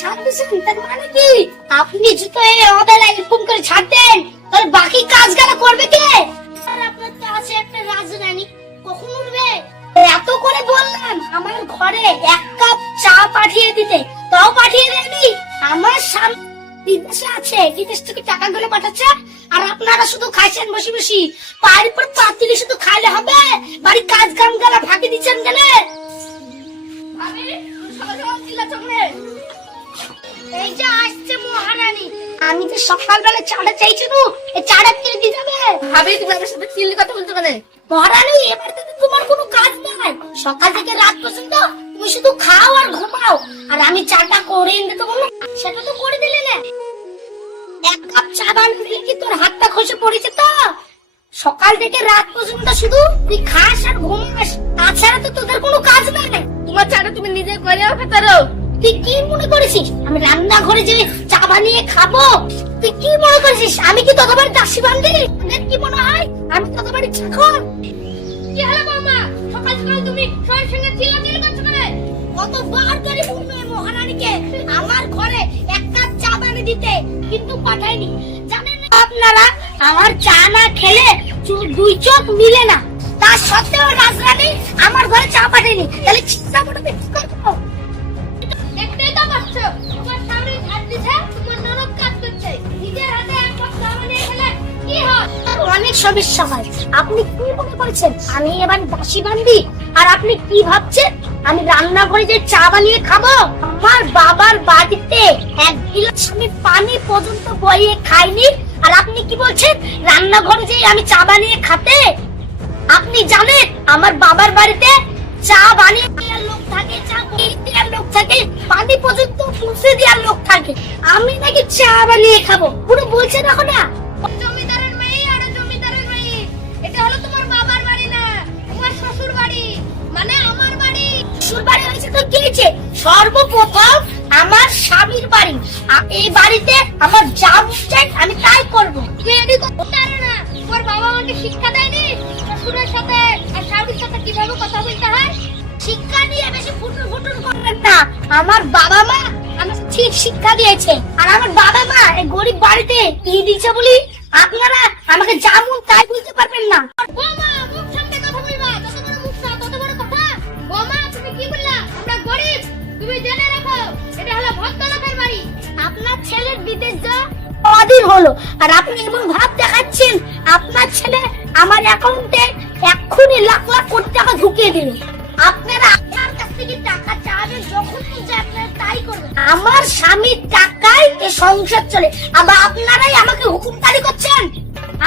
ছাড় দিয়েছেন, তার মানে কি আপনি যদি এই অবেলায় এরকম করে ছাড় দেন তাহলে বাকি কাজগুলো করবে কে? আর আপনার তো আছে একটা রাজরানী, কখন উঠবে? এত করে বললাম আমার ঘরে এক কাপ চা পাঠিয়ে দিতে, তাও পাঠিয়ে দেয়নি। আমার সামনে বিদেশে আছে, বিদেশ থেকে টাকা গুলো পাঠাচ্ছে, আর আপনারা শুধু খাইছেন বসে বসে। পায়ের পর পাতিলে শুধু খাইলে হবে? বাড়ির কাজ কাম গুলো ফাঁকি দিচ্ছেন গেলে। এই যে আসছে মহারানী, আমি যে সকালবেলা চাটা চাইছি তো, এই চাটা কিনে দিয়ে যাবে? ভাবি তুমি আমার সাথে চিল্লি কথা বলতে পারে? মহারানী এবার তো তোমার কোনো কাজ নাই, সকাল থেকে রাত পর্যন্ত তুমি শুধু খাও আর ঘুমাও, আর আমি চাটা করে এনে তো বললো, সেটা তো করে দিলে না। এক কাপ চা বানিয়ে কি তোর হাতটা খসে পড়েছে? তো সকাল থেকে রাত পর্যন্ত শুধু তুই খাস আর ঘুমাস, তাছাড়া তো তোদের কোনো কাজ নাই। তোমার চাটা তুমি নিজে করেও খেতে পারো। তুই কি মনে করেছিস আমি রান্না ঘরে যে চা বানিয়ে খাবো? তুই কি মনে করেছিস আমি কি তোদের বাড়ি দাসী বান্ধি? তোদের কি মনে হয় আমি তোদের বাড়ি চাকর? কি হলো বৌমা, সকাল সকাল তুমি সবার সঙ্গে চিল্লাচিল্লি করছো কেন? কতবার করে বলবে মহারানীকে আমার ঘরে এক কাপ চা বানিয়ে দিতে, কিন্তু পাঠায়নি। জানেন না আপনারা আমার চা না খেলে দুই চোখ মিলে না, তার সত্ত্বেও রাজরানী আমার ঘরে চা পাঠায়নি। তাহলে চিন্তা করবে কি করবো? দেখতেই তো পাচ্ছ তোমার সামনে ঝাড় দিছে, তোমার ননদ কাজ করছে, নিজের হাতে এক কাপ চা বানিয়ে খেলে কি হয়? অনেক সমস্যা হয়। আপনি কি মনে করছেন আমি এবার দাসী বান্ধি? আর আপনি কি ভাবছেন আমি রান্না করে যে চা বানিয়ে খাবো? আমার বাবার বাড়িতে এক গিলাস আমি পানি পর্যন্ত বইয়ে খাইনি, আর আপনি কি বলছেন রান্নাঘরে যে আমি চা বানিয়ে খাতে? আপনি জানেন আমার বাবার বাড়িতে চা বানিয়ে দেওয়ার লোক থাকে, চা করে দেওয়ার লোক থাকে, পানি পর্যন্ত পৌঁছে দেওয়ার লোক থাকে, আমি নাকি চা বানিয়ে খাবো? পুরো বলছে দেখো না। জমিদারের মেয়ে আর জমিদারের মেয়ে, এটা হলো তোমার বাবার বাড়ি না, তোমার শ্বশুর বাড়ি, মানে আমার বাড়ি। শ্বশুর বাড়ি হয়েছে তো কি হয়েছে? সর্বপ্রথম আমার স্বামীর বাড়ি, এই বাড়িতে আমার যা মন চাই আমি তাই করবো। তুমি এটি করতে পারো না, তোমার বাবা আমাকে শিক্ষা দেয়নি শ্বশুরের সাথে আর শাশুড়ির সাথে কিভাবে কথা বলতে হয়? শিক্ষা দিয়ে বেশি ফুটুর ফুটুর করবেন না। আমার বাবা মা আমাকে ঠিক শিক্ষা দিয়েছে, আর আমার বাবা মা এই গরিব বাড়িতে কি দিয়েছে বলি আপনারা আমাকে যা মন তাই বলতে পারবেন না। বৌমা মুখ সামনে কথা বলবা, যত বড় মুখ না তত বড় কথা। বৌমা তুমি কি বললা? আমরা গরিব, তুমি জেনে রাখো এটা হলো ভদ্রলোকের বাড়ি। আপনার ছেলের বিদেশ যাওয়া কদিন হলো, আর আপনি এমন ভাব দেখাচ্ছেন আপনার ছেলে আমার অ্যাকাউন্টে এক্ষুনি লাখ লাখ কোটি টাকা ঢুকিয়ে দিল। আপনারা আপনার কাছ থেকে টাকা চাবেন, যখন খুঁজে আপনারা তাই করবেন। আমার স্বামীর টাকায় এই সংসার চলে, আবার আপনারাই আমাকে হুকুমদারি করছেন।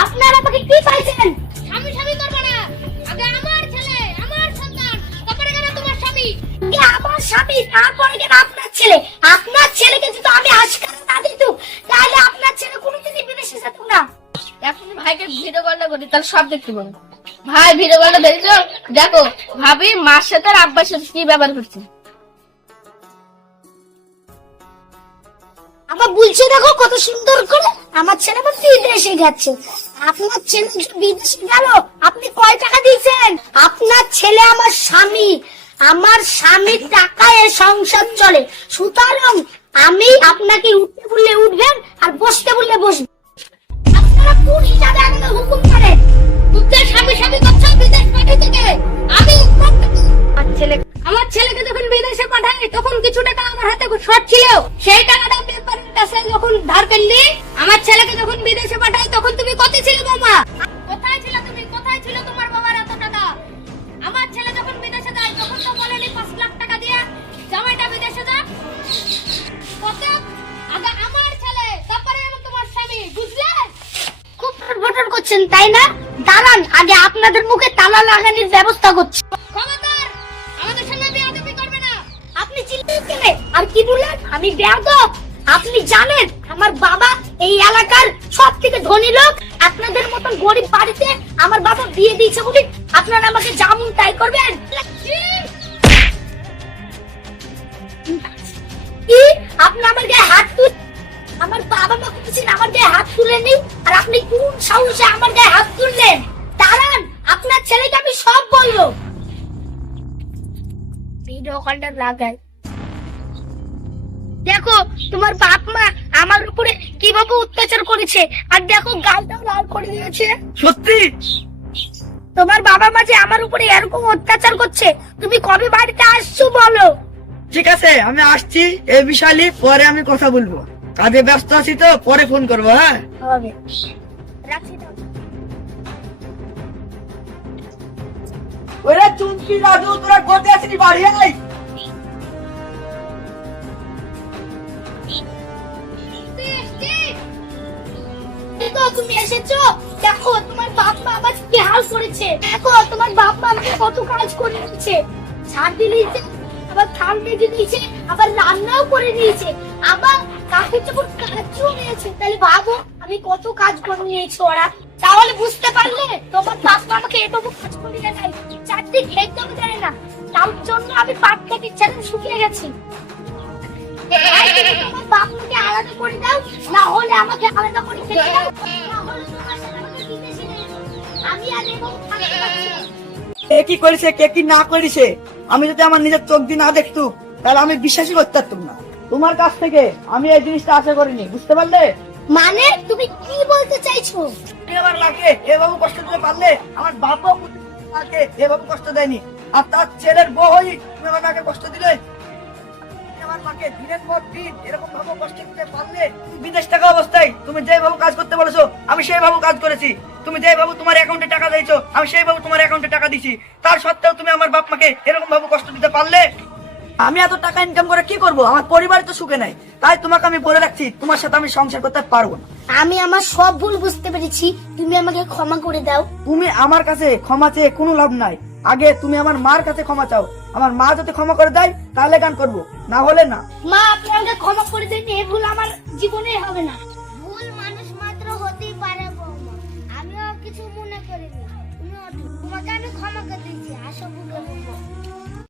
আপনারা আমাকে কি পাইছেন? স্বামী স্বামী করবে না, আগে আমার ছেলে আমার সন্তান, তারপরে কেন তোমার স্বামী। আগে আমার স্বামী, তারপরে কেন আপনার ছেলে? আপনার ছেলেকে যদি আমি আজকাল না দিত তাহলে আপনার ছেলে কোনোদিনই বিদেশে যেত না। এখন ভাইকে ভিডিও কলটা করি, তাহলে সব দেখতে পাবো। ভাই ভিডিও কলটা দেখছো? দেখো ভাবি মার সাথে আর আব্বার সাথে কি ব্যবহার করছে। আমার বলছে দেখো কত সুন্দর করে আমার ছেলে আবার বিদেশে গেছে। আপনার ছেলে বিদেশে গেল, আপনি কয় টাকা দিয়েছেন? আপনার ছেলে আমার স্বামী, আমার স্বামীর টাকায় এই সংসার চলে, সুতরাং আমি আপনাকে উঠতে বললে উঠবেন আর বসতে বললে বসবেন। আপনারা কোন হিসাবে আমাকে হুকুম করেন? তুই স্বামী স্বামী করছো বিদেশ পাঠাতে গেলে আমি আমার ছেলেকে যখন বিদেশে পাঠাই তখন কিছু টাকা আমার হাতে শর্ট ছিল, সেই টাকাটা পেপারের কাছে যখন ধার করলি, আমার ছেলেকে যখন বিদেশে পাঠাই তখন তুমি কত ছিল বাবা? কোথায় ছিল তুমি? কোথায় ছিল তোমার বাবার এত টাকা? আমার ছেলে যখন বিদেশে যায় তখন তো বলেনি 5 লাখ টাকা দিয়ে জামাইটা বিদেশে যা। কত? আগে আমার ছেলে, তারপরে তোমার স্বামী, বুঝলে? খুব ভোটর করছেন তাই না? দাঁড়ান আগে আপনাদের মুখে তালা লাগানোর ব্যবস্থা করছি। খবরদার আমাদের সঙ্গে বেয়াদবি করবে না। আপনি চিল্লাচ্ছেন কেন? আর কি বললেন আমি বেয়াদব? আপনি জানেন আমার বাবা এই এলাকার সব থেকে ধনী লোক, আপনাদের মতন গরিব বাড়িতে আমার বাবা বিয়ে দিয়েছে বলে আপনারা আমাকে যেমন তাই করবেন? কি আপনি আমার গায়ে হাত তুল? আমার বাবা মা বলেছেন আমার গায়ে হাত তুলেনি, আর আপনি কোন সাহসে আমার গায়ে হাত তুললেন? দাঁড়ান আপনার ছেলেকে আমি সব বলবো। ভিডিও কলটা লাগাই। দেখো তোমার বাপ মা আমার উপরে কিভাবে অত্যাচার করেছে, আর দেখো গালটাও লাল করে দিয়েছে। সত্যি? তোমার বাবা মা যে আমার উপরে এরকম অত্যাচার করছে, তুমি কবে বাড়িতে আসছো বলো? ঠিক আছে, আমি আসছি, এই বিষয় নিয়ে পরে আমি কথা বলবো। কাজে ব্যস্ত আছি তো, পরে ফোন করবো। হ্যাঁ, হবে, রাখছি তাহলে। ওরে চুমকি রাজু, তোরা কোথায় আছিস? বাড়ি আয়। এই তো তুমি এসেছো। দেখো তোমার বাপ মা আবার কি হাল করেছে। দেখো তোমার বাপ মা আমাকে কত কাজ করে দিয়েছে, ছাড় দিয়েছে, আবার থাল বেঁধে দিয়েছে, আবার রান্নাও করে দিয়েছে, আবার কাকুর চাকুর কাজও নিয়েছে। তাহলে ভাবো আমি কত কাজ করে নিয়েছি ওরা। তাহলে বুঝতে পারলে তোমার বাপ মা আমাকে এটুকু কাজ করিয়ে নাই, চারদিক খেতেও দেয় না, তার জন্য আমি পাট খেতে ছেড়ে শুকিয়ে গেছি। আর তুমি তোমার বাপ মাকে আলাদা করে দাও, না হলে আমাকে আলাদা করে খেতে দাও, না হলে তোমার সাথে আমাকে বিদেশে নিয়ে যাও। আমি আর এভাবে থাকতে পারছি না। কে কি করেছে, কে কি না করেছে, আমি যদি আমার নিজের চোখ দিয়ে না দেখতু, তাহলে আমি বিশ্বাসই করতে পারতাম না। তোমার কাছ থেকে আমি এই জিনিসটা আশা করিনি, বুঝতে পারলে? মানে তুমি কি বলতে চাইছো? তুমি আমার মাকে এভাবে কষ্ট দিতে পারলে, আমার বাপও মাকে এভাবে কষ্ট দেয়নি, আর তার ছেলের বউ হই তুমি আমার মাকে কষ্ট দিলে। তুমি আমার মাকে দিনের পর দিন এরকম ভাবে কষ্ট দিতে পারলে। তুমি বিদেশ টাকা অবস্থায় তুমি যেভাবে কাজ করতে বলেছো, আমি সেইভাবে কাজ করেছি। তুমি যেভাবে তোমার অ্যাকাউন্টে টাকা দিয়েছো, আমি সেইভাবে তোমার অ্যাকাউন্টে টাকা দিছি। তার সত্ত্বেও তুমি আমার বাপ মাকে এরকম ভাবে কষ্ট দিতে পারলে। আমি এত টাকা ইনকাম করে কি করব? আমার পরিবার তো সুখে নাই। তাই তোমাকে আমি বলে রাখছি, তোমার সাথে আমি সংসার করতে পারবো না। আমি আমার সব ভুল বুঝতে পেরেছি, তুমি আমাকে ক্ষমা করে দাও। তুমি আমার কাছে ক্ষমা চেয়ে কোনো লাভ নাই। আগে তুমি আমার মার কাছে ক্ষমা চাও। আমার মা যদি ক্ষমা করে দেয় তাহলে গান করবো, না হলে না। মা আপনি আমাকে ক্ষমা করে দিন, এই ভুল আমার জীবনে হবে না।